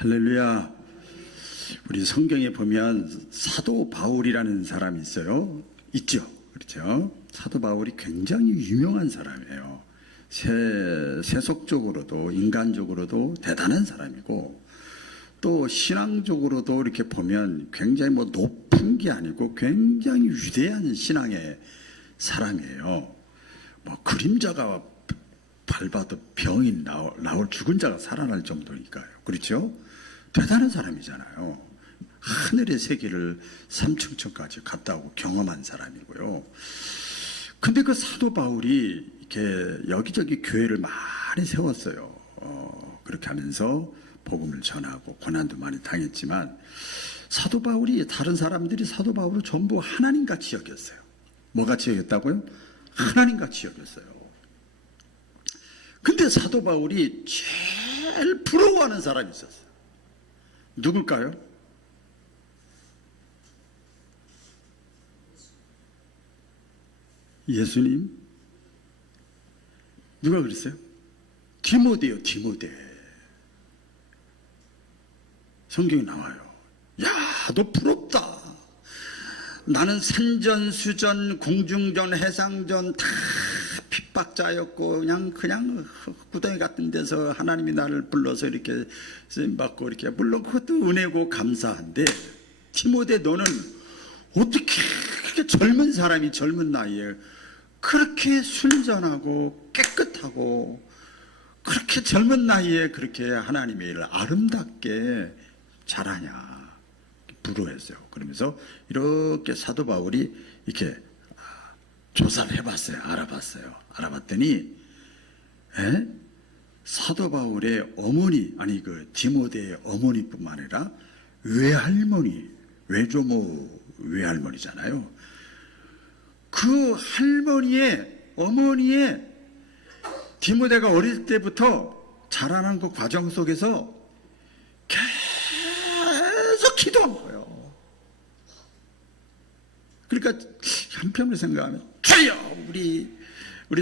할렐루야. 우리 성경에 보면 사도 바울이라는 사람이 있어요. 있죠. 그렇죠. 사도 바울이 굉장히 유명한 사람이에요. 세속적으로도 인간적으로도 대단한 사람이고, 또 신앙적으로도 이렇게 보면 굉장히 높은 게 아니고 굉장히 위대한 신앙의 사람이에요. 그림자가 밟아도 병이 나올 죽은 자가 살아날 정도니까요. 그렇죠? 대단한 사람이잖아요. 하늘의 세계를 삼층천까지 갔다 오고 경험한 사람이고요. 근데 그 사도 바울이 이렇게 여기저기 교회를 많이 세웠어요. 그렇게 하면서 복음을 전하고 고난도 많이 당했지만, 사도 바울이, 다른 사람들이 사도 바울을 전부 하나님같이 여겼어요. 뭐같이 여겼다고요? 하나님같이 여겼어요. 근데 사도 바울이 제일 부러워하는 사람이 있었어요. 누굴까요? 예수님? 누가 그랬어요? 디모데요, 디모데. 성경에 나와요. 야, 너 부럽다. 나는 산전수전, 공중전, 해상전 다 핍박자였고 그냥 구덩이 같은 데서 하나님이 나를 불러서 이렇게 쓰임받고, 이렇게 물론 그것도 은혜고 감사한데, 디모데 너는 어떻게 그렇게 젊은 사람이 젊은 나이에 그렇게 순전하고 깨끗하고 그렇게 젊은 나이에 그렇게 하나님의 일을 아름답게 잘하냐, 부러워했어요. 그러면서 이렇게 사도 바울이 이렇게 조사를 해봤어요. 알아봤더니 사도 바울의 어머니, 아니 디모데의 어머니뿐만 아니라 외할머니, 외조모 외할머니잖아요. 그 할머니의 어머니의 디모데가 어릴 때부터 자라는 그 과정 속에서 계속 기도한 거예요. 그러니까 한편으로 생각하면, 주여 우리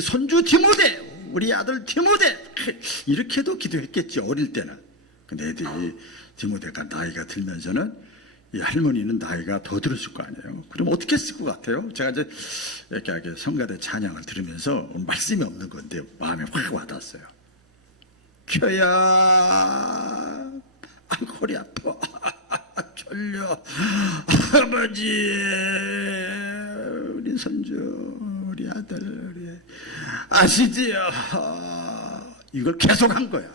손주 디모데, 우리 아들 디모데, 이렇게도 기도했겠지 어릴 때는. 근데 애들이 디모데가 나이가 들면서는 이 할머니는 나이가 더 들었을 거 아니에요. 그럼 어떻게 했을 것 같아요? 제가 이제 이렇게 성가대 찬양을 들으면서, 말씀이 없는 건데 마음에 확 와닿았어요. 켜야, 아이고 허리 아파, 졸려, 아버지, 우리 손주, 우리 아들, 우리 아시지요? 이걸 계속 한 거야.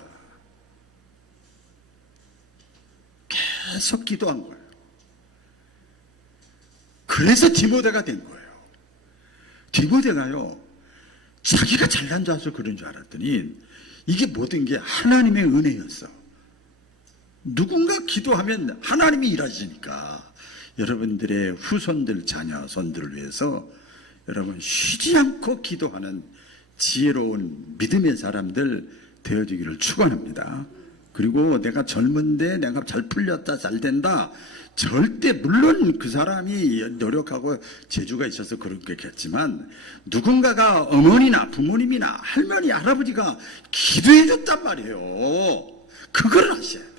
계속 기도한 거예요. 그래서 디모데가 된 거예요. 디모데가요, 자기가 잘난 줄 알아서 그런 줄 알았더니 이게 모든 게 하나님의 은혜였어. 누군가 기도하면 하나님이 일하시니까, 여러분들의 후손들, 자녀, 손들을 위해서 여러분 쉬지 않고 기도하는 지혜로운 믿음의 사람들 되어주기를 축원합니다. 그리고 내가 젊은데 내가 잘 풀렸다, 잘 된다, 절대, 물론 그 사람이 노력하고 재주가 있어서 그렇겠지만, 누군가가 어머니나 부모님이나 할머니, 할아버지가 기도해 줬단 말이에요. 그걸 하셔야 돼요.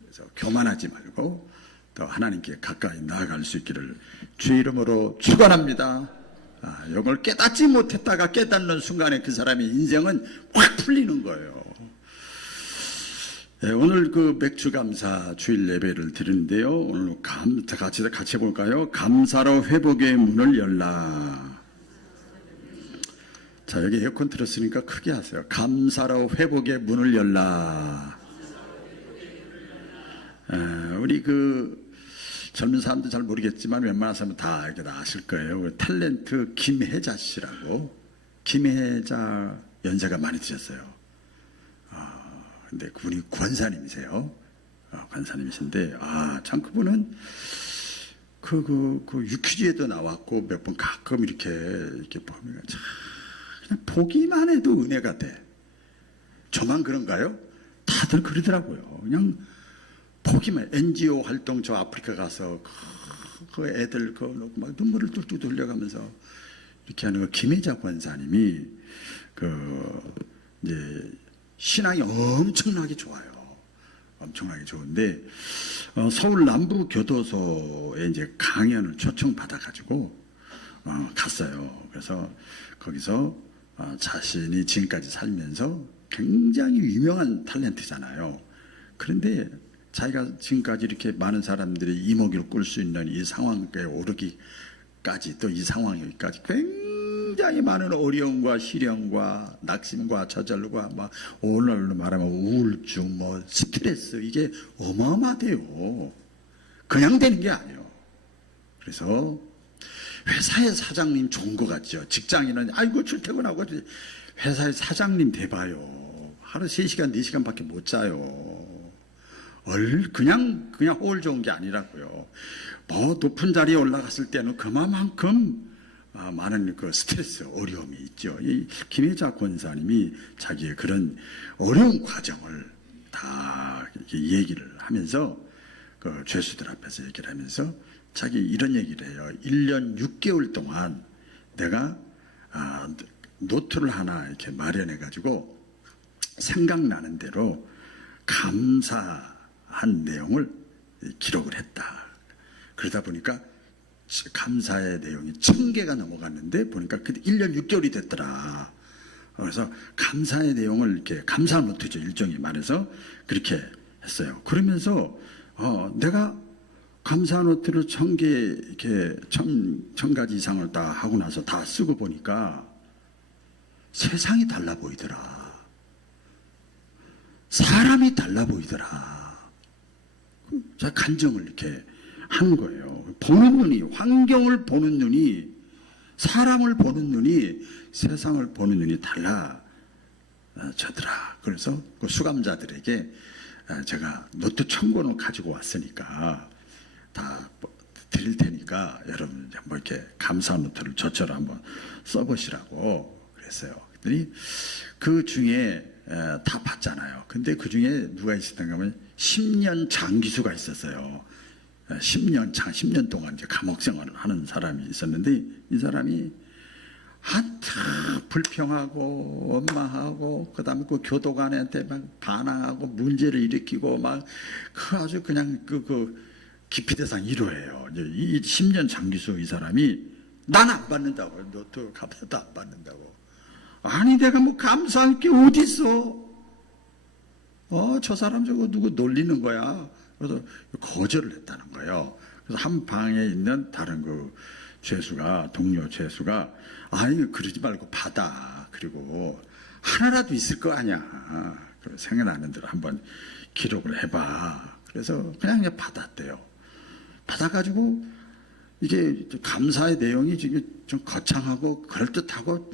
그래서 교만하지 말고 더 하나님께 가까이 나아갈 수 있기를 주의 이름으로 축원합니다. 이걸 깨닫지 못했다가 깨닫는 순간에 그 사람의 인생은 확 풀리는 거예요. 네, 오늘 그 맥주감사 주일 예배를 드리는데요. 오늘 같이 해볼까요? 감사로 회복의 문을 열라. 자, 여기 에어컨 틀었으니까 크게 하세요. 감사로 회복의 문을 열라. 우리 젊은 사람도 잘 모르겠지만 웬만한 사람은 다 아실 거예요. 탤런트 김혜자 씨라고. 김혜자 연세가 많이 드셨어요. 근데 그분이 권사님이세요. 권사님이신데, 참 그분은 그 유퀴즈에도 나왔고 몇 번 가끔 이렇게 보면 참 그냥 보기만 해도 은혜가 돼. 저만 그런가요? 다들 그러더라고요. 그냥 보기만, NGO 활동 저 아프리카 가서 그 애들 막 눈물을 뚝뚝 흘려가면서 이렇게 하는 김혜자 권사님이 이제 신앙이 엄청나게 좋아요. 엄청나게 좋은데 서울 남부 교도소에 이제 강연을 초청받아 가지고 갔어요. 그래서 거기서 자신이 지금까지 살면서 굉장히 유명한 탤런트잖아요. 그런데 자기가 지금까지 이렇게 많은 사람들이 이목을 끌 수 있는 이 상황에 오르기까지, 또 이 상황에까지 굉장히 많은 어려움과 시련과 낙심과 저절과 막 오늘날로 말하면 우울증, 뭐 스트레스, 이게 어마어마하대요. 그냥 되는 게 아니에요. 그래서 회사의 사장님 좋은 것 같죠. 직장인은 아이고 출퇴근하고, 회사의 사장님 돼봐요. 하루 3시간 4시간밖에 못 자요. 그냥 호울 좋은 게 아니라고요. 뭐 높은 자리에 올라갔을 때는 그만큼 많은 그 스트레스, 어려움이 있죠. 이 김혜자 권사님이 자기의 그런 어려운 과정을 다 이렇게 얘기를 하면서, 그 죄수들 앞에서 얘기를 하면서 자기 이런 얘기를 해요. 1년 6개월 동안 내가 노트를 하나 이렇게 마련해 가지고 생각나는 대로 감사한 내용을 기록을 했다. 그러다 보니까 감사의 내용이 1000개가 넘어갔는데 보니까 그때 1년 6개월이 됐더라. 그래서 감사의 내용을 이렇게, 감사 노트죠, 일종의 말해서 그렇게 했어요. 그러면서 내가 감사 노트를 1000개, 이렇게 1000가지 이상을 다 하고 나서 다 쓰고 보니까 세상이 달라 보이더라. 사람이 달라 보이더라. 자, 간정을 이렇게 하는 거예요. 보는 눈이, 환경을 보는 눈이, 사람을 보는 눈이, 세상을 보는 눈이 달라졌더라. 그래서 그 수감자들에게 제가 노트 1000권을 가지고 왔으니까 다 드릴 테니까 여러분 뭐 이렇게 감사 노트를 저처럼 한번 써보시라고 그랬어요. 그랬더니 그 중에 다 봤잖아요. 근데 그 중에 누가 있었던가 하면 10년 장기수가 있었어요. 10년 동안 이제 감옥 생활을 하는 사람이 있었는데, 이 사람이 한참 불평하고 원망하고, 그다음에 그 교도관한테 막 반항하고 문제를 일으키고 막 그 아주 그냥 그 기피 대상 1호예요. 이 10년 장기수 이 사람이 난 안 받는다고, 노트 감사도 안 받는다고. 아니 내가 뭐 감사할 게 어디 있어? 저 사람 저거 누구 놀리는 거야? 그래서 거절을 했다는 거예요. 그래서 한 방에 있는 다른 그 죄수가, 동료 죄수가, 아니 그러지 말고 받아. 그리고 하나라도 있을 거 아니야. 그래서 생각나는 대로 한번 기록을 해봐. 그래서 그냥 받았대요. 받아가지고 이게 감사의 내용이 지금 좀 거창하고 그럴듯하고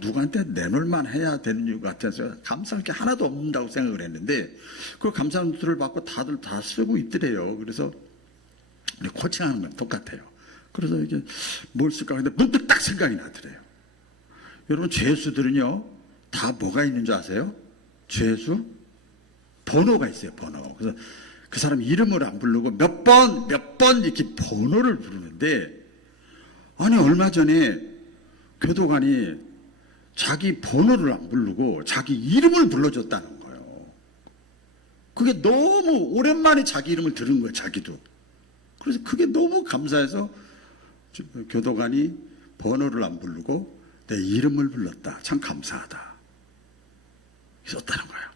누구한테 내놓을만 해야 되는 것 같아서 감사할 게 하나도 없는다고 생각을 했는데, 그 감사 노트를 받고 다들 다 쓰고 있더래요. 그래서 코칭하는 건 똑같아요. 그래서 이게 뭘 쓸까 근데 문득 딱 생각이 나더래요. 여러분 죄수들은요 다 뭐가 있는 줄 아세요? 죄수 번호가 있어요. 번호. 그래서 그 사람 이름을 안 부르고 몇 번 이렇게 번호를 부르는데, 아니 얼마 전에 교도관이 자기 번호를 안 부르고 자기 이름을 불러줬다는 거예요. 그게 너무 오랜만에 자기 이름을 들은 거예요. 자기도. 그래서 그게 너무 감사해서 교도관이 번호를 안 부르고 내 이름을 불렀다. 참 감사하다. 썼다는 거예요.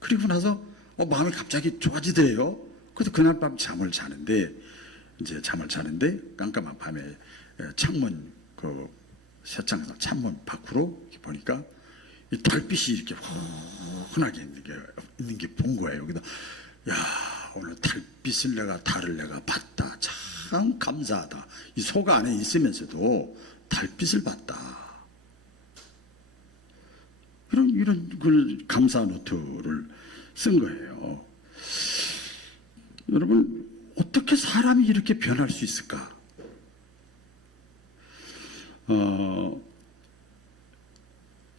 그리고 나서 마음이 갑자기 좋아지더래요. 그래서 그날 밤 잠을 자는데 깜깜한 밤에 창문 그 세창에서 창문 밖으로 보니까 이 달빛이 이렇게 환하게 있는 게 본 거예요. 그래서 야, 오늘 달을 내가 봤다. 참 감사하다. 이 속 안에 있으면서도 달빛을 봤다. 이런 그 감사 노트를 쓴 거예요. 여러분 어떻게 사람이 이렇게 변할 수 있을까?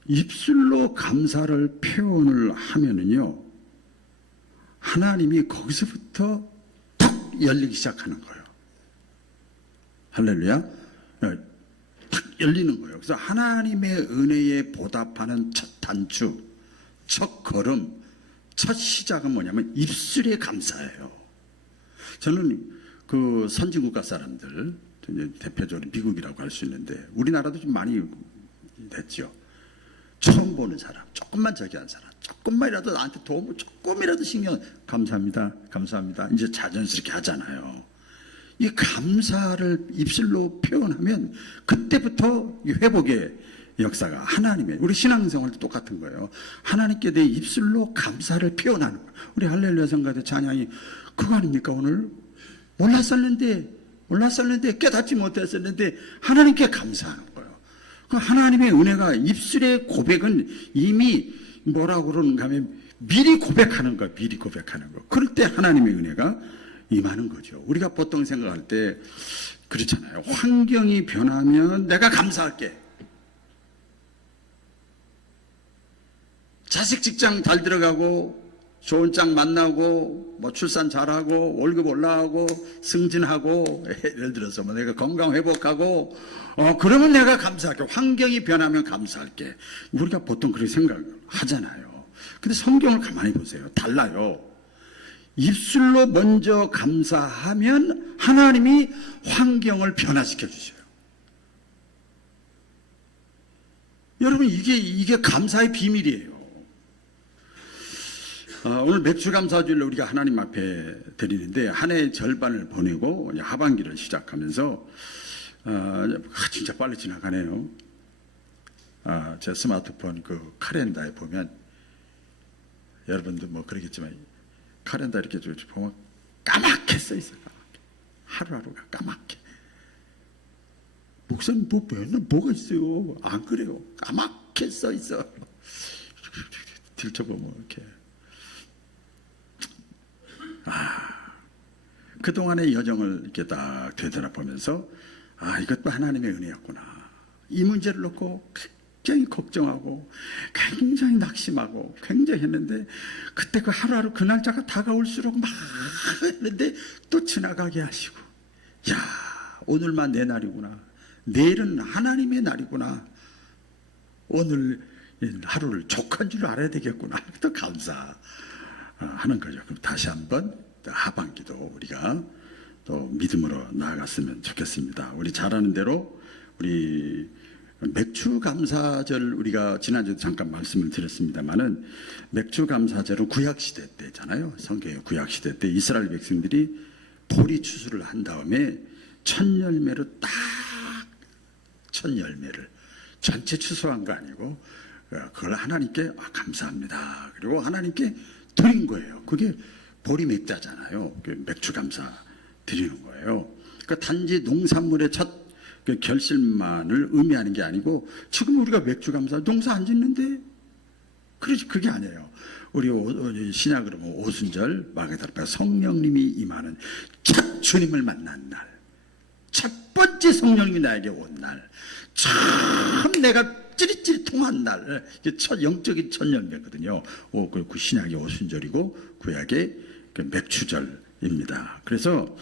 입술로 감사를 표현을 하면은요, 하나님이 거기서부터 탁 열리기 시작하는 거예요. 할렐루야. 탁 열리는 거예요. 그래서 하나님의 은혜에 보답하는 첫 단추, 첫 걸음, 첫 시작은 뭐냐면 입술의 감사예요. 저는 그 선진국가 사람들, 대표적으로 미국이라고 할 수 있는데 우리나라도 좀 많이 됐죠. 처음 보는 사람, 조금만 저기 한 사람, 조금만이라도 나한테 도움을 조금이라도 신경, 감사합니다, 감사합니다, 이제 자연스럽게 하잖아요. 이 감사를 입술로 표현하면 그때부터 이 회복의 역사가 하나님의, 우리 신앙생활도 똑같은 거예요. 하나님께 내 입술로 감사를 표현하는 거예요. 우리 할렐루야 성가대 찬양이 그거 아닙니까? 오늘 몰랐었는데 깨닫지 못했었는데 하나님께 감사하는 거예요. 그 하나님의 은혜가, 입술의 고백은 이미 뭐라고 그러는가 하면 미리 고백하는 거예요. 미리 고백하는 거. 그럴 때 하나님의 은혜가 임하는 거죠. 우리가 보통 생각할 때 그렇잖아요. 환경이 변하면 내가 감사할게. 자식 직장 잘 들어가고 좋은 짝 만나고 뭐 출산 잘하고 월급 올라가고 승진하고, 예를 들어서 뭐 내가 건강 회복하고 그러면 내가 감사할게. 환경이 변하면 감사할게. 우리가 보통 그렇게 생각하잖아요. 근데 성경을 가만히 보세요. 달라요. 입술로 먼저 감사하면 하나님이 환경을 변화시켜 주셔요. 여러분, 이게 감사의 비밀이에요. 오늘 맥주 감사주일로 우리가 하나님 앞에 드리는데 한 해의 절반을 보내고 하반기를 시작하면서 진짜 빨리 지나가네요. 제 스마트폰 그 카렌다에 보면, 여러분도 뭐 그러겠지만 카렌다 이렇게 보면 까맣게 써 있어요. 까맣게. 하루하루가 까맣게. 목사님 뭐 맨날 뭐가 있어요? 안 그래요. 까맣게 써 있어. 들춰보면 이렇게. 그동안의 여정을 이렇게 딱 되돌아보면서 이것도 하나님의 은혜였구나. 이 문제를 놓고 굉장히 걱정하고 굉장히 낙심하고 굉장히 했는데, 그때 그 하루하루 그 날짜가 다가올수록 막 했는데 또 지나가게 하시고, 오늘만 내 날이구나. 내일은 하나님의 날이구나. 오늘 하루를 족한 줄 알아야 되겠구나. 또 감사하는 거죠. 그럼 다시 한번 하반기도 우리가 또 믿음으로 나아갔으면 좋겠습니다. 우리 잘 아는 대로 우리 맥주 감사절, 우리가 지난주에 잠깐 말씀을 드렸습니다만은 맥주 감사절은 구약시대 때잖아요. 성경의 구약시대 때 이스라엘 백성들이 보리 추수를 한 다음에 첫 열매로 딱 첫 열매를 전체 추수한 거 아니고 그걸 하나님께 감사합니다. 그리고 하나님께 드린 거예요. 그게 보리 맥자잖아요. 맥주 감사 드리는 거예요. 그러니까 단지 농산물의 첫 결실만을 의미하는 게 아니고, 지금 우리가 맥주 감사 농사 안 짓는데, 그게 아니에요. 우리 신약으로 보면 오순절 마가다락방 성령님이 임하는 첫 주님을 만난 날, 첫 번째 성령님이 나에게 온 날, 참 내가 찌릿찌릿통한 날, 첫 영적인 첫 열매거든요. 그 신약의 오순절이고 구약의 맥주절입니다. 그래서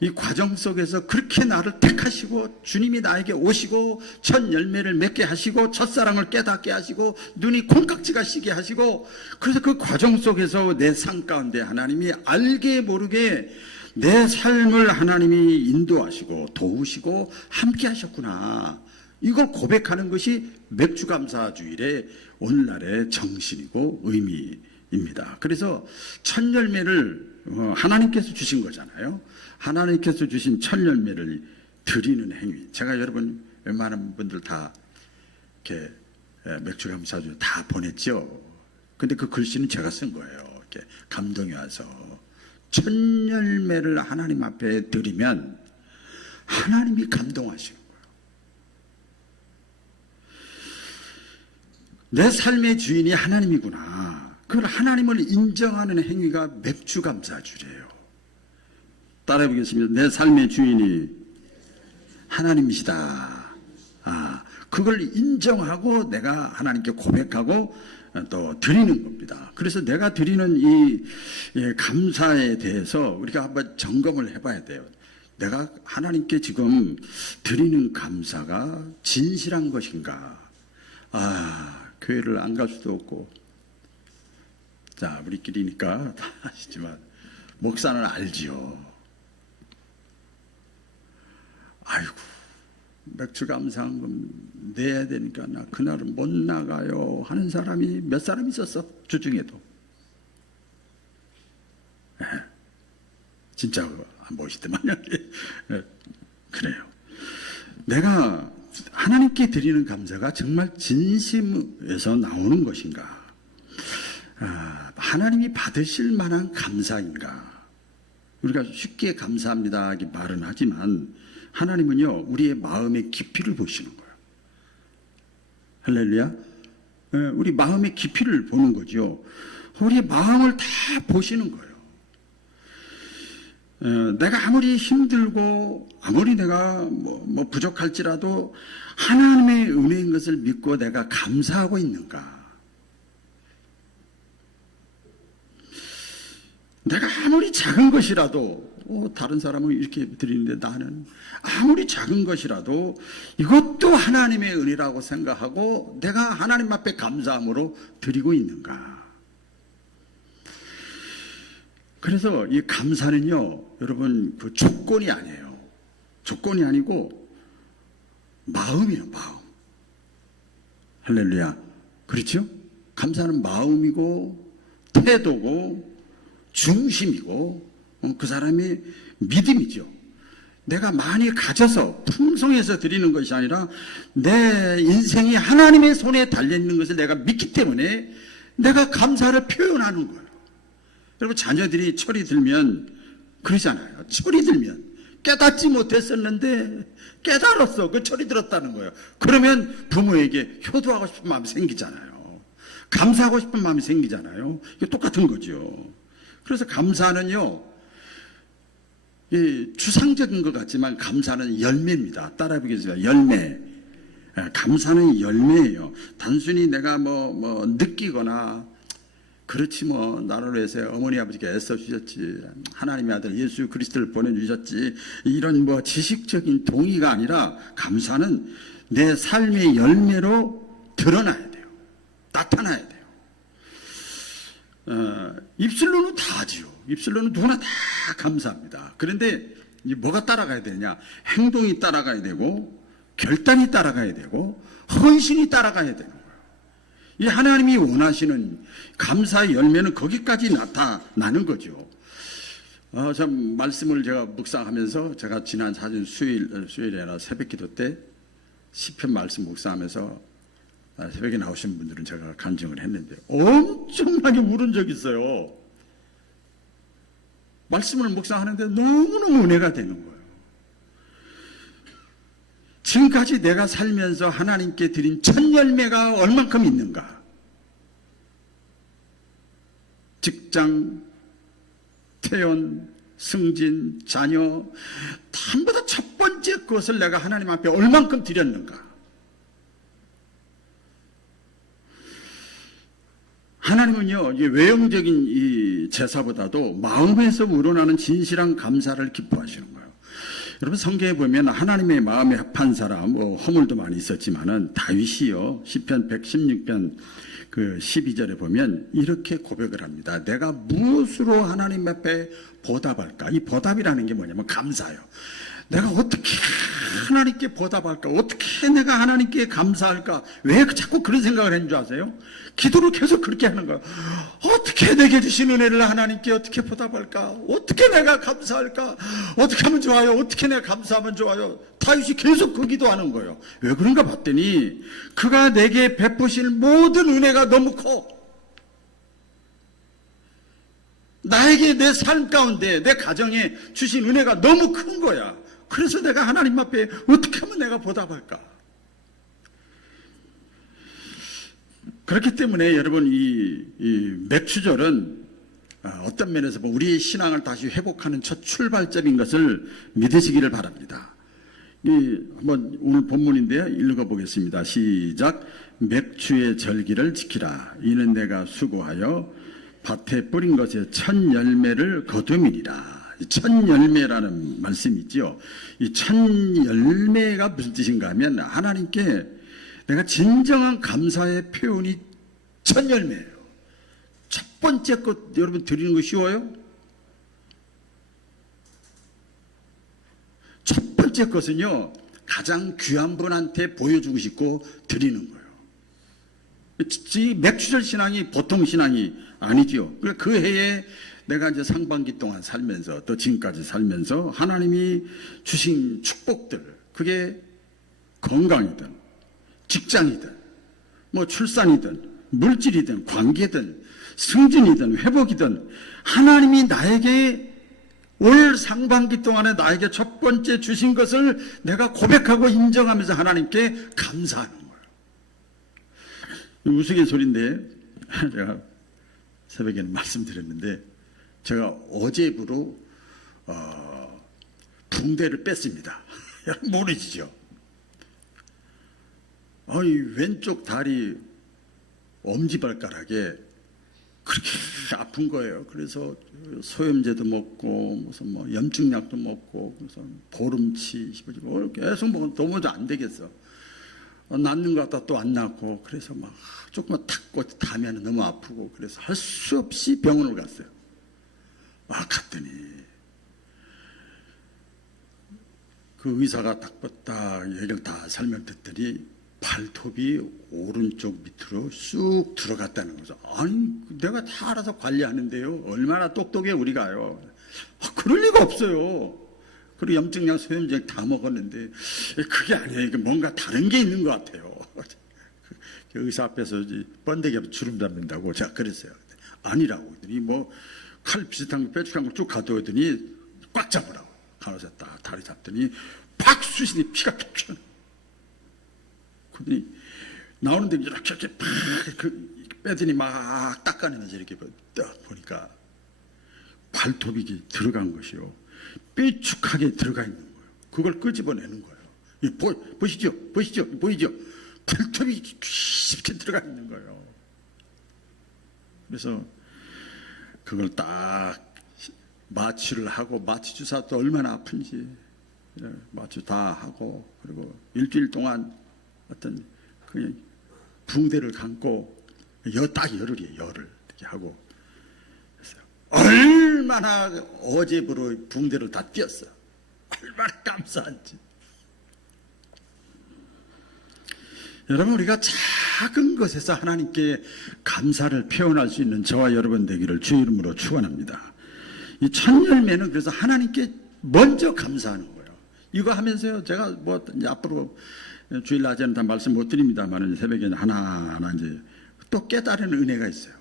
이 과정 속에서 그렇게 나를 택하시고 주님이 나에게 오시고 첫 열매를 맺게 하시고 첫사랑을 깨닫게 하시고 눈이 콩깍지가 시게 하시고, 그래서 그 과정 속에서 내 삶 가운데 하나님이 알게 모르게 내 삶을 하나님이 인도하시고 도우시고 함께 하셨구나. 이걸 고백하는 것이 맥주감사주일의 오늘날의 정신이고 의미입니다. 그래서 첫 열매를 하나님께서 주신 거잖아요. 하나님께서 주신 첫 열매를 드리는 행위. 제가 여러분 웬만한 분들 다 이렇게 맥주감사주일 다 보냈죠. 근데 그 글씨는 제가 쓴 거예요. 이렇게 감동이 와서 첫 열매를 하나님 앞에 드리면 하나님이 감동하시는 거예요. 내 삶의 주인이 하나님이구나. 그걸 하나님을 인정하는 행위가 맥주감사주일이에요. 따라해 보겠습니다. 내 삶의 주인이 하나님이시다. 그걸 인정하고 내가 하나님께 고백하고 또 드리는 겁니다. 그래서 내가 드리는 이 감사에 대해서 우리가 한번 점검을 해봐야 돼요. 내가 하나님께 지금 드리는 감사가 진실한 것인가? 교회를 안 갈 수도 없고 자, 우리끼리니까 다 아시지만 목사는 알지요. 아이고, 맥주 감사한금 내야 되니까 나 그날은 못 나가요 하는 사람이 몇 사람 있었어, 주중에도. 진짜 안 보시더만요. 그래요. 내가 하나님께 드리는 감사가 정말 진심에서 나오는 것인가? 하나님이 받으실 만한 감사인가? 우리가 쉽게 감사합니다 말은 하지만 하나님은요, 우리의 마음의 깊이를 보시는 거예요. 할렐루야. 우리 마음의 깊이를 보는 거죠. 우리의 마음을 다 보시는 거예요. 내가 아무리 힘들고 아무리 내가 뭐 부족할지라도 하나님의 은혜인 것을 믿고 내가 감사하고 있는가? 내가 아무리 작은 것이라도 다른 사람은 이렇게 드리는데 나는 아무리 작은 것이라도 이것도 하나님의 은혜라고 생각하고 내가 하나님 앞에 감사함으로 드리고 있는가? 그래서 이 감사는요, 여러분, 그 조건이 아니에요. 조건이 아니고 마음이에요, 마음. 할렐루야. 그렇죠? 감사는 마음이고 태도고 중심이고 그 사람의 믿음이죠. 내가 많이 가져서 풍성해서 드리는 것이 아니라 내 인생이 하나님의 손에 달려있는 것을 내가 믿기 때문에 내가 감사를 표현하는 거예요. 여러분, 자녀들이 철이 들면 그러잖아요. 철이 들면 깨닫지 못했었는데 깨달았어. 그 철이 들었다는 거예요. 그러면 부모에게 효도하고 싶은 마음이 생기잖아요. 감사하고 싶은 마음이 생기잖아요. 이게 똑같은 거죠. 그래서 감사는요, 추상적인 것 같지만 감사는 열매입니다. 따라해보겠습니다. 열매. 감사는 열매예요. 단순히 내가 뭐 느끼거나 그렇지 뭐 나를 위해서 어머니 아버지가 애써주셨지, 하나님의 아들 예수 그리스도를 보내주셨지, 이런 뭐 지식적인 동의가 아니라 감사는 내 삶의 열매로 드러나야 돼요. 나타나야 돼요. 입술로는 다 하지요. 입술로는 누구나 다 감사합니다. 그런데 뭐가 따라가야 되냐? 행동이 따라가야 되고 결단이 따라가야 되고 헌신이 따라가야 되는 거예요. 이 하나님이 원하시는 감사의 열매는 거기까지 나타나는 거죠. 참 말씀을 제가 묵상하면서 제가 지난 사전 수요일에나 새벽기도 때 시편 말씀 묵상하면서 새벽에 나오신 분들은 제가 간증을 했는데 엄청나게 울은 적이 있어요. 말씀을 묵상하는데 너무너무 은혜가 되는 거예요. 지금까지 내가 살면서 하나님께 드린 첫 열매가 얼만큼 있는가? 직장, 태연, 승진, 자녀, 전부 다 첫 번째 것을 내가 하나님 앞에 얼만큼 드렸는가? 하나님은요, 외형적인 이 제사보다도 마음에서 우러나는 진실한 감사를 기뻐하시는 거예요. 여러분, 성경에 보면 하나님의 마음에 합한 사람, 허물도 많이 있었지만은 다윗이요, 시편 116편 그 12절에 보면 이렇게 고백을 합니다. 내가 무엇으로 하나님 앞에 보답할까? 이 보답이라는 게 뭐냐면 감사예요. 내가 어떻게 하나님께 보답할까? 어떻게 내가 하나님께 감사할까? 왜 자꾸 그런 생각을 했는 줄 아세요? 기도를 계속 그렇게 하는 거예요. 어떻게 내게 주신 은혜를 하나님께 어떻게 보답할까? 어떻게 내가 감사할까? 어떻게 하면 좋아요? 어떻게 내가 감사하면 좋아요? 다윗이 계속 그 기도하는 거예요. 왜 그런가 봤더니 그가 내게 베푸실 모든 은혜가 너무 커. 나에게 내 삶 가운데 내 가정에 주신 은혜가 너무 큰 거야. 그래서 내가 하나님 앞에 어떻게 하면 내가 보답할까? 그렇기 때문에 여러분 이 맥주절은 어떤 면에서 보면 우리의 신앙을 다시 회복하는 첫 출발점인 것을 믿으시기를 바랍니다. 한번 오늘 본문인데요. 읽어보겠습니다. 시작. 맥주의 절기를 지키라. 이는 내가 수고하여 밭에 뿌린 것의 첫 열매를 거두미니라. 첫 열매라는 말씀이 있죠. 이 첫 열매가 무슨 뜻인가 하면 하나님께 내가 진정한 감사의 표현이 첫 열매예요. 첫 첫 번째 것 여러분 드리는 거 쉬워요? 첫 번째 것은요, 가장 귀한 분한테 보여주고 싶고 드리는 거예요. 이 맥추절 신앙이 보통 신앙이 아니죠. 그 해에 내가 이제 상반기 동안 살면서 또 지금까지 살면서 하나님이 주신 축복들, 그게 건강이든 직장이든 뭐 출산이든 물질이든 관계든 승진이든 회복이든 하나님이 나에게 올 상반기 동안에 나에게 첫 번째 주신 것을 내가 고백하고 인정하면서 하나님께 감사하는 거예요. 우스갯소리인데 제가 새벽에는 말씀드렸는데 제가 어제부로 붕대를 뺐습니다. 여러분 모르시죠? 왼쪽 다리 엄지발가락에 그렇게 아픈 거예요. 그래서 소염제도 먹고 무슨 뭐 염증약도 먹고 무슨 보름치 계속 먹어 도무지 안 되겠어. 낫는 것 같다 또 안 낫고 그래서 막 조금만 탁고 다면 너무 아프고 그래서 할 수 없이 병원을 갔어요. 갔더니 그 의사가 딱 얘기를 다 설명 듣더니 발톱이 오른쪽 밑으로 쑥 들어갔다는 거죠. 아니 내가 다 알아서 관리하는데요. 얼마나 똑똑해 우리가요. 그럴 리가 없어요. 그리고 염증약 소염제 다 먹었는데 그게 아니에요. 이게 뭔가 다른 게 있는 것 같아요. 의사 앞에서 번데기 주름 잡는다고 제가 그랬어요. 아니라고 했더니 뭐 칼 비슷한 거 빼죽한 걸 쭉 가져오더니 꽉 잡으라고 간호사 딱 다리 잡더니 팍 쑤시니 피가 툭 그러더니 나오는데 이렇게 팍 빼더니 막 닦아내면서 이렇게 딱 보니까 발톱이 들어간 것이요 삐죽하게 들어가 있는 거예요. 그걸 끄집어내는 거예요. 보시죠? 보이죠? 발톱이 깊게 들어가 있는 거예요. 그래서 그걸 딱 마취를 하고 마취 주사도 얼마나 아픈지 마취 다 하고 그리고 일주일 동안 어떤 그냥 붕대를 감고 딱 열흘이에요. 열흘 이렇게 하고 얼마나 어제부로 붕대를 다 띄었어. 얼마나 감사한지. 여러분 우리가 작은 것에서 하나님께 감사를 표현할 수 있는 저와 여러분 되기를 주 이름으로 축원합니다. 이 첫 열매는 그래서 하나님께 먼저 감사하는 거예요. 이거 하면서요 제가 뭐 앞으로 주일 낮에는 다 말씀 못 드립니다만 새벽에는 하나하나 이제 또 깨달은 은혜가 있어요.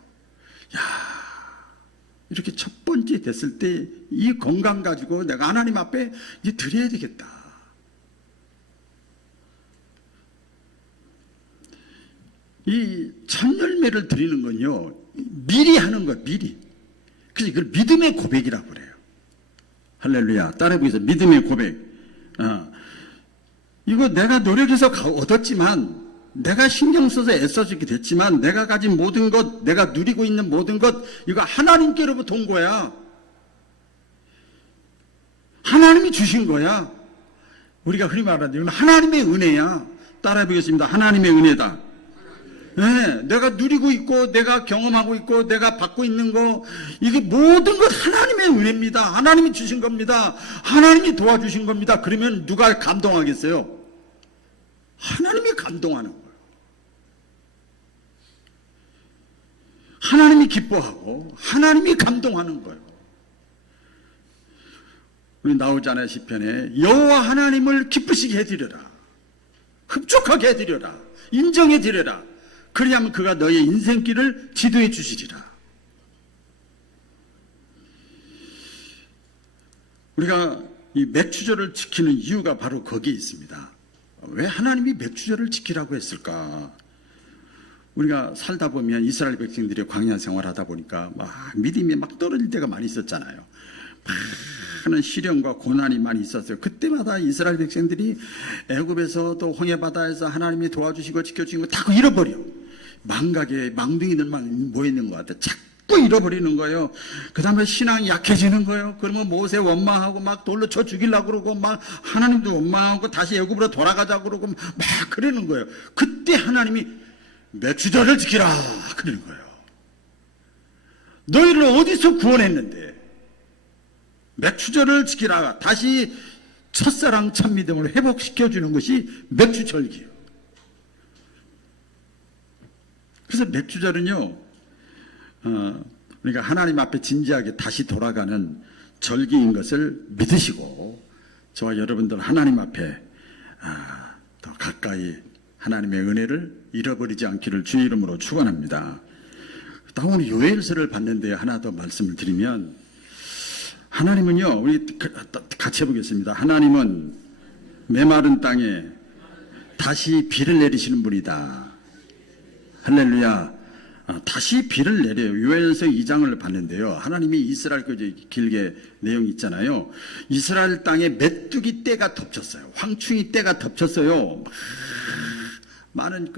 이렇게 첫 번째 됐을 때 이 건강 가지고 내가 하나님 앞에 이제 드려야 되겠다. 이 첫 열매를 드리는 건요 미리 하는 거예요. 미리. 그래서 이걸 믿음의 고백이라고 그래요. 할렐루야. 따라해보세요. 믿음의 고백. 이거 내가 노력해서 얻었지만 내가 신경 써서 애써주게 됐지만 내가 가진 모든 것 내가 누리고 있는 모든 것 이거 하나님께로부터 온 거야. 하나님이 주신 거야. 우리가 흔히 말하는 이건 하나님의 은혜야. 따라해보겠습니다. 하나님의 은혜다. 네, 내가 누리고 있고 내가 경험하고 있고 내가 받고 있는 거 이게 모든 것 하나님의 은혜입니다. 하나님이 주신 겁니다. 하나님이 도와주신 겁니다. 그러면 누가 감동하겠어요? 하나님이 감동하는 거예요. 하나님이 기뻐하고 하나님이 감동하는 거예요. 우리 나오잖아요. 시편에 여호와 하나님을 기쁘시게 해드려라. 흡족하게 해드려라. 인정해드려라. 그리하면 그가 너의 인생길을 지도해 주시리라. 우리가 이 맥추절을 지키는 이유가 바로 거기에 있습니다. 왜 하나님이 맥추절을 지키라고 했을까? 우리가 살다 보면 이스라엘 백성들이 광야 생활하다 보니까 막 믿음이 막 떨어질 때가 많이 있었잖아요. 많은 시련과 고난이 많이 있었어요. 그때마다 이스라엘 백성들이 애굽에서 또 홍해바다에서 하나님이 도와주시고 지켜주신 거 다 잃어버려. 망각에 망둥이들만 모여있는 것 같아. 자꾸 잃어버리는 거예요. 그 다음에 신앙이 약해지는 거예요. 그러면 모세 원망하고 막 돌로 쳐 죽이려고 그러고 막 하나님도 원망하고 다시 애굽으로 돌아가자고 그러고 막 그러는 거예요. 그때 하나님이 맥추절을 지키라 그러는 거예요. 너희를 어디서 구원했는데 맥추절을 지키라. 다시 첫사랑 첫 믿음을 회복시켜주는 것이 맥추절기예요. 그래서 맥추절은요, 그러니까 하나님 앞에 진지하게 다시 돌아가는 절기인 것을 믿으시고, 저와 여러분들 하나님 앞에 더 가까이 하나님의 은혜를 잃어버리지 않기를 주의 이름으로 축원합니다. 오늘 요엘서를 봤는데 하나 더 말씀을 드리면, 하나님은요, 우리 같이 해보겠습니다. 하나님은 메마른 땅에 다시 비를 내리시는 분이다. 할렐루야. 다시 비를 내려요. 요엘서 2장을 봤는데요. 하나님이 이스라엘 길게 내용 있잖아요. 이스라엘 땅에 메뚜기 떼가 덮쳤어요. 황충이 떼가 덮쳤어요. 많은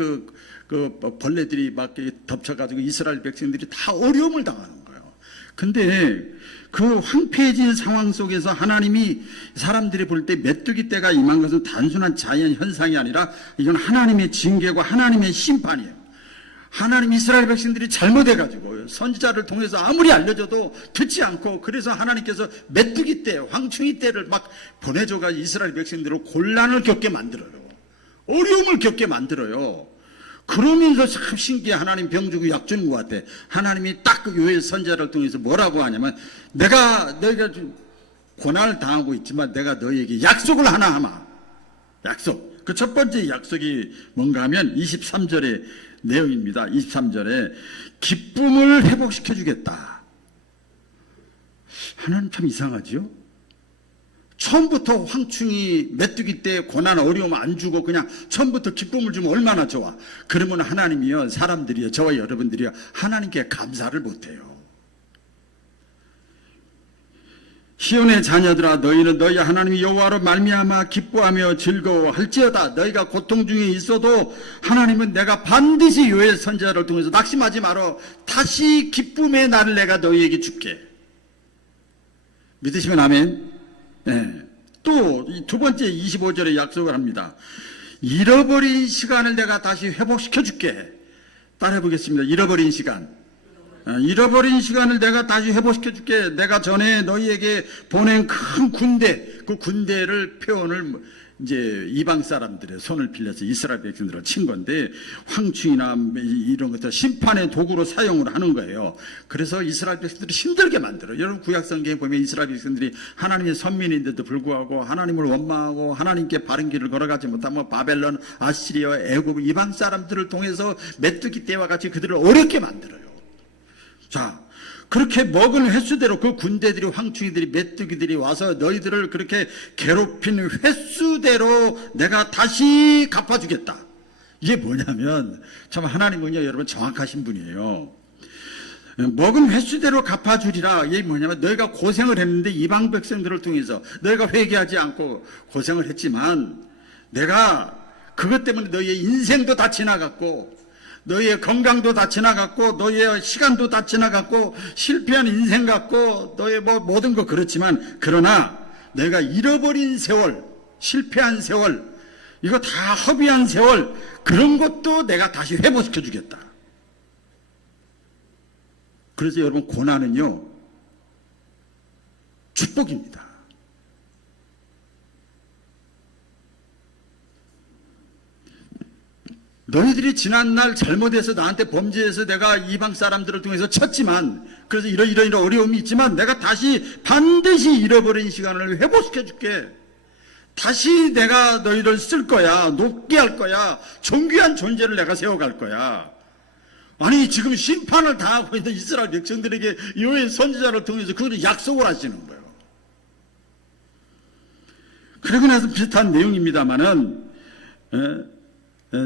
벌레들이 막 덮쳐가지고 이스라엘 백성들이 다 어려움을 당하는 거예요. 근데 그 황폐해진 상황 속에서 하나님이 사람들이 볼 때 메뚜기 떼가 임한 것은 단순한 자연 현상이 아니라 이건 하나님의 징계고 하나님의 심판이에요. 하나님 이스라엘 백성들이 잘못해가지고 선지자를 통해서 아무리 알려줘도 듣지 않고, 그래서 하나님께서 메뚜기 떼, 황충이 떼를 막 보내줘가지고 이스라엘 백성들을 곤란을 겪게 만들어요. 어려움을 겪게 만들어요. 그러면서 참 신기해. 하나님 병 주고 약 주는 것 같아. 하나님이 딱 그 요엘 선지자를 통해서 뭐라고 하냐면, 너희가 고난을 당하고 있지만 내가 너희에게 약속을 하나 하마. 약속. 그 첫 번째 약속이 뭔가 하면 23절의 내용입니다. 23절에 기쁨을 회복시켜 주겠다. 하나님 참 이상하지요? 처음부터 황충이 메뚜기 때 고난 어려움 안 주고 그냥 처음부터 기쁨을 주면 얼마나 좋아. 그러면 하나님이요, 사람들이요, 저와 여러분들이요, 하나님께 감사를 못해요. 시온의 자녀들아, 너희는 너희 하나님 여호와로 말미암아 기뻐하며 즐거워할지어다. 너희가 고통 중에 있어도 하나님은 내가 반드시 요엘 선지자를 통해서 낙심하지 말어. 다시 기쁨의 날을 내가 너희에게 줄게. 믿으시면 아멘. 네. 또 두 번째 25절에 약속을 합니다. 잃어버린 시간을 내가 다시 회복시켜 줄게. 따라해 보겠습니다. 잃어버린 시간. 잃어버린 시간을 내가 다시 회복시켜 줄게. 내가 전에 너희에게 보낸 큰 군대, 그 군대를 표현을 이제 이방 사람들의 손을 빌려서 이스라엘 백성들을 친 건데, 황충이나 이런 것들 심판의 도구로 사용을 하는 거예요. 그래서 이스라엘 백성들이 힘들게 만들어요. 여러분 구약 성경에 보면 이스라엘 백성들이 하나님의 선민인데도 불구하고 하나님을 원망하고 하나님께 바른 길을 걸어가지 못하면 바벨론, 아시리아, 애굽 이방 사람들을 통해서 메뚜기 떼와 같이 그들을 어렵게 만들어요. 자, 그렇게 먹은 횟수대로 그 군대들이, 황충이들이, 메뚜기들이 와서 너희들을 그렇게 괴롭힌 횟수대로 내가 다시 갚아주겠다. 이게 뭐냐면, 참 하나님은요, 여러분 정확하신 분이에요. 먹은 횟수대로 갚아주리라. 이게 뭐냐면, 너희가 고생을 했는데 이방 백성들을 통해서 너희가 회개하지 않고 고생을 했지만, 내가 그것 때문에 너희의 인생도 다 지나갔고, 너희의 건강도 다 지나갔고, 너희의 시간도 다 지나갔고, 실패한 인생 같고, 너희의 모든 거 그렇지만, 그러나 너희가 잃어버린 세월, 실패한 세월, 이거 다 허비한 세월, 그런 것도 내가 다시 회복시켜 주겠다. 그래서 여러분, 고난은요, 축복입니다. 너희들이 지난날 잘못해서 나한테 범죄해서 내가 이방 사람들을 통해서 쳤지만, 그래서 이런 어려움이 있지만 내가 다시 반드시 잃어버린 시간을 회복시켜 줄게. 다시 내가 너희를 쓸 거야. 높게 할 거야. 존귀한 존재를 내가 세워갈 거야. 아니, 지금 심판을 당하고 있는 이스라엘 백성들에게 요엘 선지자를 통해서 그걸 약속을 하시는 거예요. 그러고 나서 비슷한 내용입니다만은,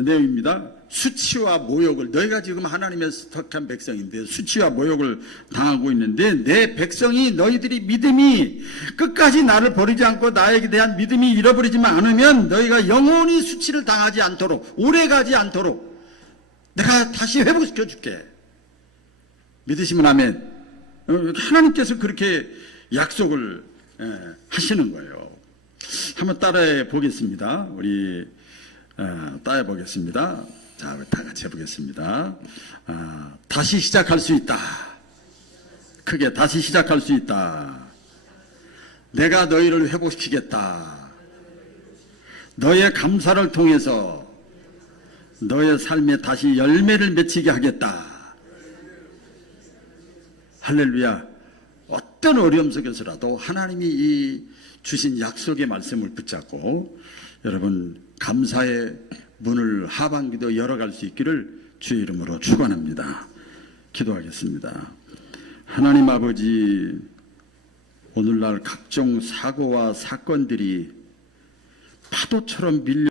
내용입니다. 수치와 모욕을, 너희가 지금 하나님의 택한 백성인데 수치와 모욕을 당하고 있는데, 내 백성이 너희들이 믿음이 끝까지 나를 버리지 않고 나에게 대한 믿음이 잃어버리지만 않으면 너희가 영원히 수치를 당하지 않도록, 오래가지 않도록 내가 다시 회복시켜 줄게. 믿으시면 아멘. 하나님께서 그렇게 약속을 하시는 거예요. 한번 따라해 보겠습니다. 우리 따라 보겠습니다. 자, 다 같이 해보겠습니다. 다시 시작할 수 있다. 크게 다시 시작할 수 있다. 내가 너희를 회복시키겠다. 너의 감사를 통해서 너의 삶에 다시 열매를 맺히게 하겠다. 할렐루야. 어떤 어려움 속에서라도 하나님이 이 주신 약속의 말씀을 붙잡고 여러분 감사의 문을 하반기도 열어갈 수 있기를 주의 이름으로 축원합니다. 기도하겠습니다. 하나님 아버지, 오늘날 각종 사고와 사건들이 파도처럼 밀려